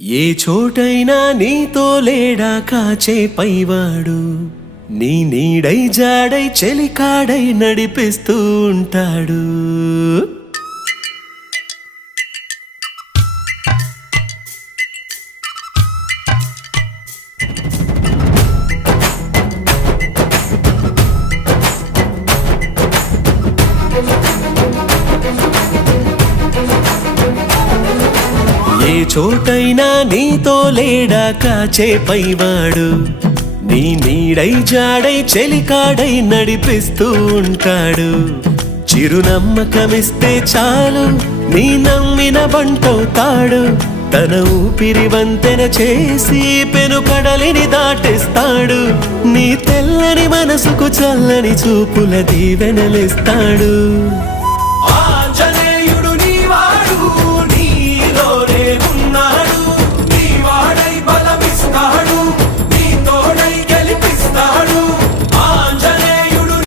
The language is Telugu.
ఏ చోటైనా నీతో లేడా కాచే పైవాడు, నీ నీడై జాడై చెలికాడై నడిపిస్తూ ఉంటాడు. ఏ చోటైనా నీతో లేడా కాచే పైవాడు, నీ నీడై జాడై చెలికాడై నడిపిస్తూ ఉంటాడు. చిరునమ్మకమిస్తే చాలు నీ నమ్మిన బంటవుతాడు. తన ఊపిరి వంతెన చేసి పెను కడలిని దాటిస్తాడు. నీ తెల్లని మనసుకు చల్లని చూపుల దీవెనలిస్తాడు.